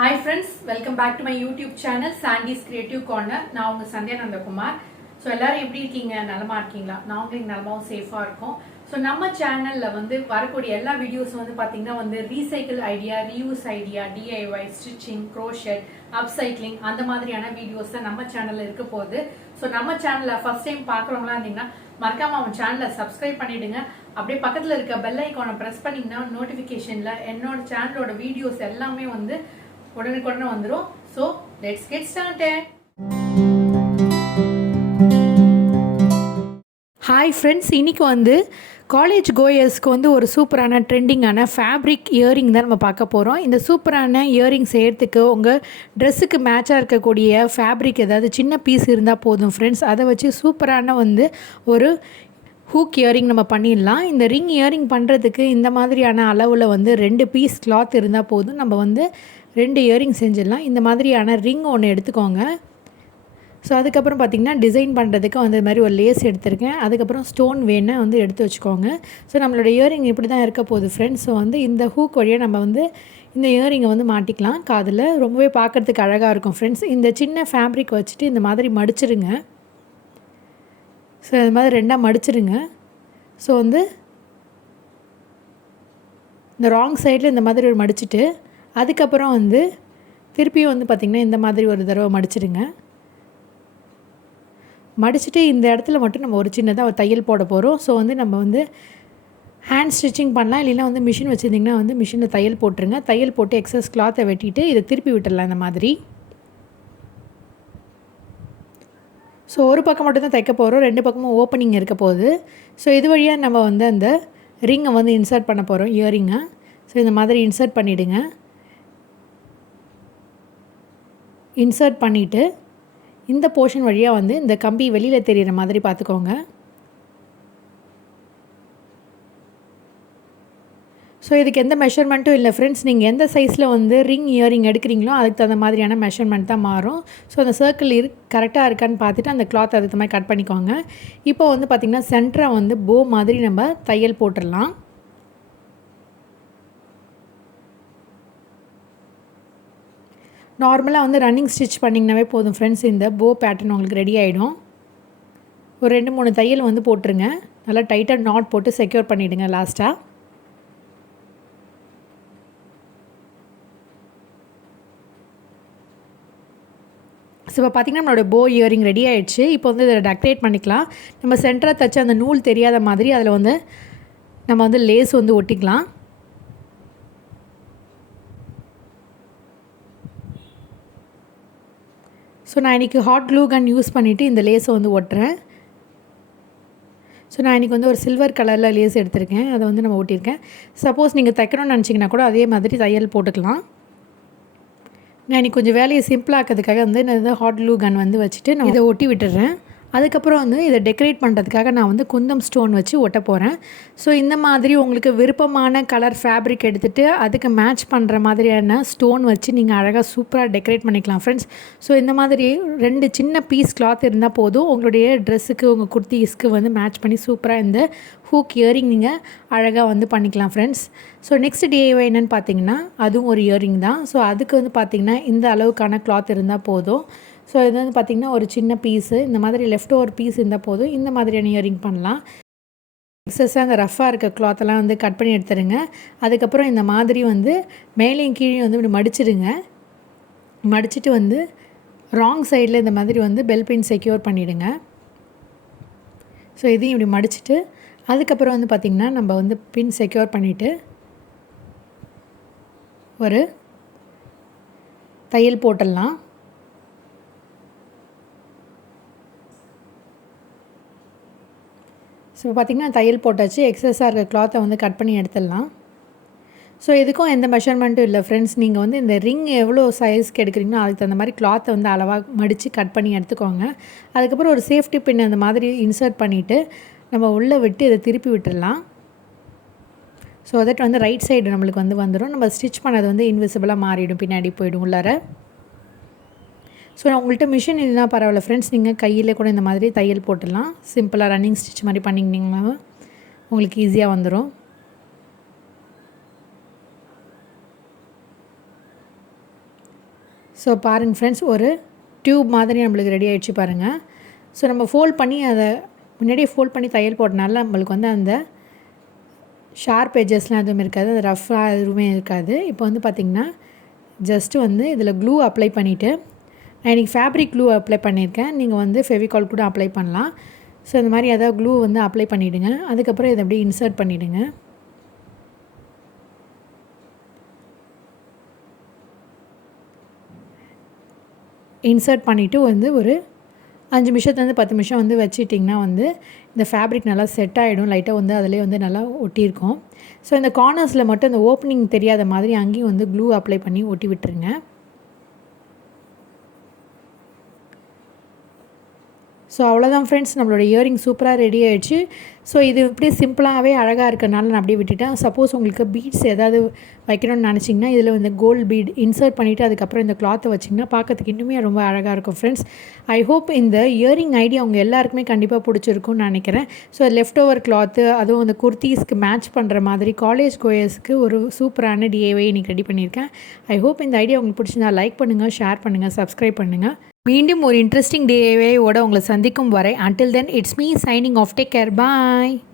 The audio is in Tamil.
Hi friends, welcome back to my YouTube channel Sandy's Creative Corner. நான் உங்க சந்தியா நந்தகுமார். ஸோ எல்லாரும் எப்படி இருக்கீங்க? நலமா இருக்கீங்களா? நான் உங்களுக்கு நலமாவும் சேஃபாக இருக்கும். ஸோ நம்ம சேனலில் வரக்கூடிய எல்லா வீடியோஸ் பார்த்தீங்கன்னா recycle idea, reuse idea, DIY, stitching, crochet, upcycling அந்த மாதிரியான வீடியோஸ் தான் நம்ம சேனலில் இருக்க போகுது. ஸோ நம்ம சேனலில் ஃபர்ஸ்ட் டைம் பார்க்குறவங்களா இருந்தீங்கன்னா மறக்காம அவன் சேனலை சப்ஸ்கிரைப் பண்ணிடுங்க. அப்படியே பக்கத்தில் இருக்க பெல் ஐக்கானை ப்ரெஸ் பண்ணிங்கன்னா நோட்டிஃபிகேஷனில் என்னோட சேனலோட வீடியோஸ் எல்லாமே உடனுக்குடனே வந்துடும். So let's get started. Hi friends, இன்றைக்கி காலேஜ் கோயர்ஸ்க்கு ஒரு சூப்பரான ட்ரெண்டிங்கான ஃபேப்ரிக் இயரிங் தான் நம்ம பார்க்க போகிறோம். இந்த சூப்பரான இயரிங் செய்கிறதுக்கு உங்கள் ட்ரெஸ்ஸுக்கு மேட்சாக இருக்கக்கூடிய ஃபேப்ரிக் ஏதாவது சின்ன பீஸ் இருந்தால் போதும் ஃப்ரெண்ட்ஸ். அதை வச்சு சூப்பரான ஒரு ஹூக் இயரிங் நம்ம பண்ணிடலாம். இந்த ரிங் இயரிங் பண்ணுறதுக்கு இந்த மாதிரியான அளவில் 2 பீஸ் கிளாத் இருந்தால் போதும். நம்ம 2 இயரிங் செஞ்சிடலாம். இந்த மாதிரியான ரிங் ஒன்று எடுத்துக்கோங்க. ஸோ அதுக்கப்புறம் பார்த்திங்கன்னா டிசைன் பண்ணுறதுக்கு இது மாதிரி ஒரு லேஸ் எடுத்திருக்கேன். அதுக்கப்புறம் ஸ்டோன் வேணால் எடுத்து வச்சுக்கோங்க. ஸோ நம்மளோட இயரிங் இப்படி தான் இருக்க போகுது ஃப்ரெண்ட்ஸ். ஸோ இந்த ஹூக் வழியாக நம்ம இந்த இயரிங்கை மாட்டிக்கலாம் காதில். ரொம்பவே பார்க்குறதுக்கு அழகாக இருக்கும் ஃப்ரெண்ட்ஸ். இந்த சின்ன ஃபேப்ரிக் வச்சுட்டு இந்த மாதிரி மடிச்சிருங்க. ஸோ இது மாதிரி 2ஆக மடிச்சிருங்க. ஸோ இந்த ராங் சைடில் இந்த மாதிரி ஒரு மடிச்சுட்டு அதுக்கப்புறம் திருப்பியும் பார்த்திங்கன்னா இந்த மாதிரி ஒரு தடவை மடிச்சிடுங்க. மடிச்சுட்டு இந்த இடத்துல மட்டும் நம்ம ஒரு சின்னதாக ஒரு தையல் போட போகிறோம். ஸோ நம்ம ஹேண்ட் ஸ்டிச்சிங் பண்ணலாம், இல்லைன்னா மிஷின் வச்சுருந்திங்கன்னா மிஷினில் தையல் போட்டுருங்க. தையல் போட்டு எக்ஸஸ் கிளாத்தை வெட்டிட்டு இதை திருப்பி விட்டுடலாம் இந்த மாதிரி. ஸோ ஒரு பக்கம் மட்டும் தான் தைக்க போகிறோம், 2 பக்கமும் ஓப்பனிங் இருக்க போகுது. ஸோ இது வழியாக நம்ம அந்த ரிங்கை இன்சர்ட் பண்ண போகிறோம், இயரிங்கை. ஸோ இந்த மாதிரி இன்சர்ட் பண்ணிவிடுங்க. இன்சர்ட் பண்ணிவிட்டு இந்த போர்ஷன் வழியாக இந்த கம்பி வெளியில் தெரிகிற மாதிரி பார்த்துக்கோங்க. ஸோ இதுக்கு எந்த மெஷர்மெண்ட்டும் இல்லை ஃப்ரெண்ட்ஸ். நீங்கள் எந்த சைஸில் ரிங் இயரிங் எடுக்கிறீங்களோ அதுக்கு தகுந்த மாதிரியான மெஷர்மெண்ட் தான் மாறும். ஸோ அந்த சர்க்கிள் கரெக்டாக இருக்கான்னு பார்த்துட்டு அந்த கிளாத் அதுக்கு மாதிரி கட் பண்ணிக்கோங்க. இப்போ பார்த்திங்கன்னா சென்டராக போ மாதிரி நம்ம தையல் போட்டுடலாம். நார்மலாக ரன்னிங் ஸ்டிச் பண்ணிங்கனாவே போதும் ஃப்ரெண்ட்ஸ். இந்த போ பேட்டர்ன் உங்களுக்கு ரெடி ஆகிடும். ஒரு 2-3 தையல் போட்டுருங்க. நல்லா டைட்டாக நாட் போட்டு செக்யூர் பண்ணிவிடுங்க லாஸ்ட்டாக. ஸோ இப்போ பார்த்திங்கன்னா நம்மளோட போ இயரிங் ரெடி ஆகிடுச்சு. இப்போ இதை டெக்கரேட் பண்ணிக்கலாம். நம்ம சென்டராக தைச்ச அந்த நூல் தெரியாத மாதிரி அதில் நம்ம லேஸ் ஒட்டிக்கலாம். ஸோ நான் இன்றைக்கி ஹாட் க்ளூ கன் யூஸ் பண்ணிவிட்டு இந்த லேஸை ஒட்டுறேன். ஸோ நான் இன்றைக்கி ஒரு சில்வர் கலரில் லேஸ் எடுத்திருக்கேன். அதை நம்ம ஒட்டியிருக்கேன். சப்போஸ் நீங்கள் தைக்கணும்னு நினச்சிங்கன்னா கூட அதே மாதிரி தையல் போட்டுக்கலாம். நான் இன்றைக்கி கொஞ்சம் வேலையை சிம்பிளாக்கிறதுக்காக இந்த ஹாட் க்ளூ கன் வச்சுட்டு நான் இதை ஒட்டி விட்டுடுறேன். அதுக்கப்புறம் இதை டெக்கரேட் பண்ணுறதுக்காக நான் குந்தம் ஸ்டோன் வச்சு ஒட்ட போகிறேன். ஸோ இந்த மாதிரி உங்களுக்கு விருப்பமான கலர் ஃபேப்ரிக் எடுத்துகிட்டு அதுக்கு மேட்ச் பண்ணுற மாதிரியான ஸ்டோன் வச்சு நீங்கள் அழகாக சூப்பராக டெக்கரேட் பண்ணிக்கலாம் ஃப்ரெண்ட்ஸ். ஸோ இந்த மாதிரி 2 சின்ன பீஸ் கிளாத் இருந்தால் போதும். உங்களுடைய ட்ரெஸ்ஸுக்கு உங்கள் குர்த்திஸ்க்கு மேட்ச் பண்ணி சூப்பராக இந்த ஹூக் இயரிங் நீங்கள் அழகாக பண்ணிக்கலாம் ஃப்ரெண்ட்ஸ். ஸோ நெக்ஸ்ட் டிஐஒய் என்னென்னு பார்த்தீங்கன்னா அதுவும் ஒரு இயரிங் தான். ஸோ அதுக்கு பார்த்தீங்கன்னா இந்த அளவுக்கான கிளாத் இருந்தால் போதும். ஸோ இது பார்த்திங்கன்னா ஒரு சின்ன பீஸு இந்த மாதிரி லெஃப்ட் ஓவர் பீஸ் இருந்தால் போதும். இந்த மாதிரியான இயரிங் பண்ணலாம். எக்ஸஸாக அந்த ரஃப்பாக இருக்க கிளாத்தெல்லாம் கட் பண்ணி எடுத்துருங்க. அதுக்கப்புறம் இந்த மாதிரி மேலேயும் கீழே இப்படி மடிச்சிடுங்க. மடிச்சுட்டு ராங் சைடில் இந்த மாதிரி பெல் பின் செக்யூர் பண்ணிவிடுங்க. ஸோ இதையும் இப்படி மடிச்சுட்டு அதுக்கப்புறம் பார்த்திங்கன்னா நம்ம பின் செக்யூர் பண்ணிவிட்டு ஒரு தையல் போட்டுடலாம். ஸோ பார்த்திங்கன்னா தையல் போட்டாச்சு. எக்ஸஸாக இருக்க கிளாத்தை கட் பண்ணி எடுத்துடலாம். ஸோ இதுக்கும் எந்த மெஷர்மெண்ட்டும் இல்லை ஃப்ரெண்ட்ஸ். நீங்கள் இந்த ரிங் எவ்வளோ சைஸ்க்கு எடுக்கிறீங்களோ அதுக்கு தகுந்த மாதிரி கிளாத்தை அளவாக மடித்து கட் பண்ணி எடுத்துக்கோங்க. அதுக்கப்புறம் ஒரு சேஃப்டி பின் அந்த மாதிரி இன்சர்ட் பண்ணிவிட்டு நம்ம உள்ளே விட்டு இதை திருப்பி விட்டுடலாம். ஸோ தட் ரைட் சைடு நம்மளுக்கு வந்துடும். நம்ம ஸ்டிச் பண்ணது இன்விசிபிளாக மாறிடும், பின்னாடி போயிடும் உள்ளார. ஸோ உங்கள்கிட்ட மிஷின் இல்லைனா பரவாயில்ல ஃப்ரெண்ட்ஸ், நீங்கள் கையில் கூட இந்த மாதிரி தையல் போட்டுடலாம். சிம்பிளாக ரன்னிங் ஸ்டிச் மாதிரி பண்ணிங்கன்னா உங்களுக்கு ஈஸியாக வந்துடும். ஸோ பாருங்கள் ஃப்ரெண்ட்ஸ், ஒரு டியூப் மாதிரி நம்மளுக்கு ரெடி ஆகிடுச்சு பாருங்கள். ஸோ நம்ம ஃபோல்ட் பண்ணி அதை முன்னாடியே ஃபோல்ட் பண்ணி தையல் போட்டனால நம்மளுக்கு வந்து அந்த ஷார்ப் எட்ஜஸ்லாம் எதுவும் இருக்காது, அது ரஃப்பாக எதுவுமே இருக்காது. இப்போ வந்து பார்த்திங்கன்னா ஜஸ்ட்டு வந்து இதில் க்ளூ அப்ளை பண்ணிவிட்டு, நான் இன்றைக்கி ஃபேப்ரிக் க்ளூ அப்ளை பண்ணியிருக்கேன். நீங்கள் வந்து ஃபெவிகால் கூட அப்ளை பண்ணலாம். ஸோ இந்த மாதிரி ஏதாவது க்ளூ வந்து அப்ளை பண்ணிவிடுங்க. அதுக்கப்புறம் இதை அப்படியே இன்சர்ட் பண்ணிவிடுங்க. இன்சர்ட் பண்ணிவிட்டு வந்து ஒரு 5 நிமிஷத்துலேருந்து 10 நிமிஷம் வந்து வச்சுட்டிங்கன்னா வந்து இந்த ஃபேப்ரிக் நல்லா செட் ஆகிடும். லைட்டாக வந்து அதிலே வந்து நல்லா ஒட்டியிருக்கும். ஸோ இந்த கார்னர்ஸில் மட்டும் இந்த ஓப்பனிங் தெரியாத மாதிரி அங்கேயும் வந்து க்ளூ அப்ளை பண்ணி ஒட்டி விட்டுருங்க. ஸோ அவ்வளோதான் ஃப்ரெண்ட்ஸ், நம்மளோட இயரிங் சூப்பராக ரெடி ஆகிடுச்சு. ஸோ இது இப்படி சிம்பிளாகவே அழகாக இருக்கிறனால நான் அப்படியே விட்டுட்டேன். சப்போஸ் உங்களுக்கு பீட்ஸ் ஏதாவது வைக்கணும்னு நினச்சிங்கன்னா இதில் வந்து கோல்டு பீட் இன்சர்ட் பண்ணிவிட்டு அதுக்கப்புறம் இந்த கிளாத்தை வச்சிங்கன்னா பார்க்கறதுக்கு இன்னுமே ரொம்ப அழகாக இருக்கும் ஃப்ரெண்ட்ஸ். ஐ ஹோப் இந்த இயரிங் ஐடியா அவங்க எல்லாருக்குமே கண்டிப்பாக பிடிச்சிருக்கும்னு நினைக்கிறேன். ஸோ லெஃப்ட் ஓவர் கிளாத்து, அதுவும் அந்த குர்த்தீஸ்க்கு மேட்ச் பண்ணுற மாதிரி காலேஜ் கோயர்ஸ்க்கு ஒரு சூப்பரான டிஏவை இன்றைக்கி ரெடி பண்ணியிருக்கேன். ஐ ஹோப் இந்த ஐடியா உங்களுக்கு பிடிச்சிருந்தா லைக் பண்ணுங்கள், ஷேர் பண்ணுங்கள், சப்ஸ்கிரைப் பண்ணுங்கள். மீண்டும் ஒரு இன்ட்ரெஸ்டிங் டேவோட உங்களை சந்திக்கும் வரை until then it's me signing off. Take care. Bye.